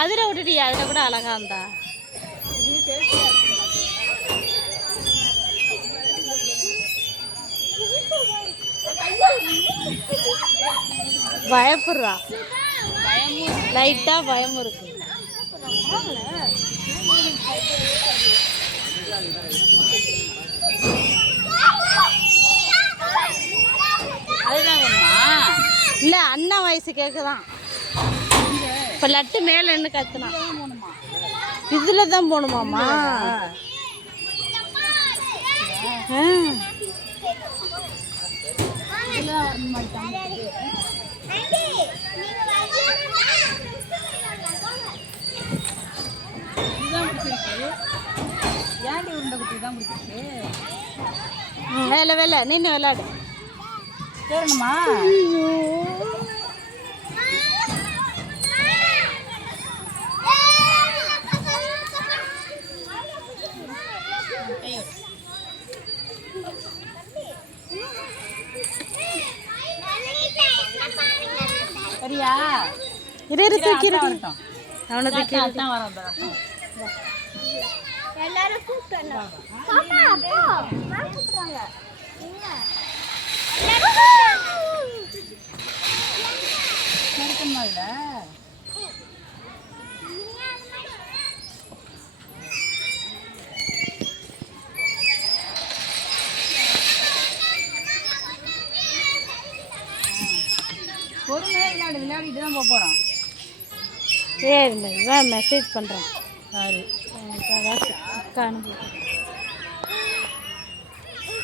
அதில் விட்டுட்டியா? அதில் கூட அழகா இருந்தா. பயப்படுறா. லைட்டா பயமும் இருக்கு. அதுதான் வேணுமா இல்ல அண்ணா வயசு கேக்குதான். இப்ப லட்டு மேல நின்று கத்துனா. இதில் தான் போகணுமாமா ஆ. இதுதான் பிடிச்சிருக்கு ஏன்டி உருண்டை குட்டி தான் பிடிச்சிருக்கு? வேலை வேலை. நின்று விளையாடு. கேளுங்கம்மா சரியா? இரு இரு தூக்கி அவனை தூக்கி இரு. எல்லாரும் இதுல பொறுமையாக விளையாடு விளையாடிட்டு தான் போக போகிறோம் சரி இவன் மெசேஜ் பண்ணுறான் சரி കാണുമ്പോൾ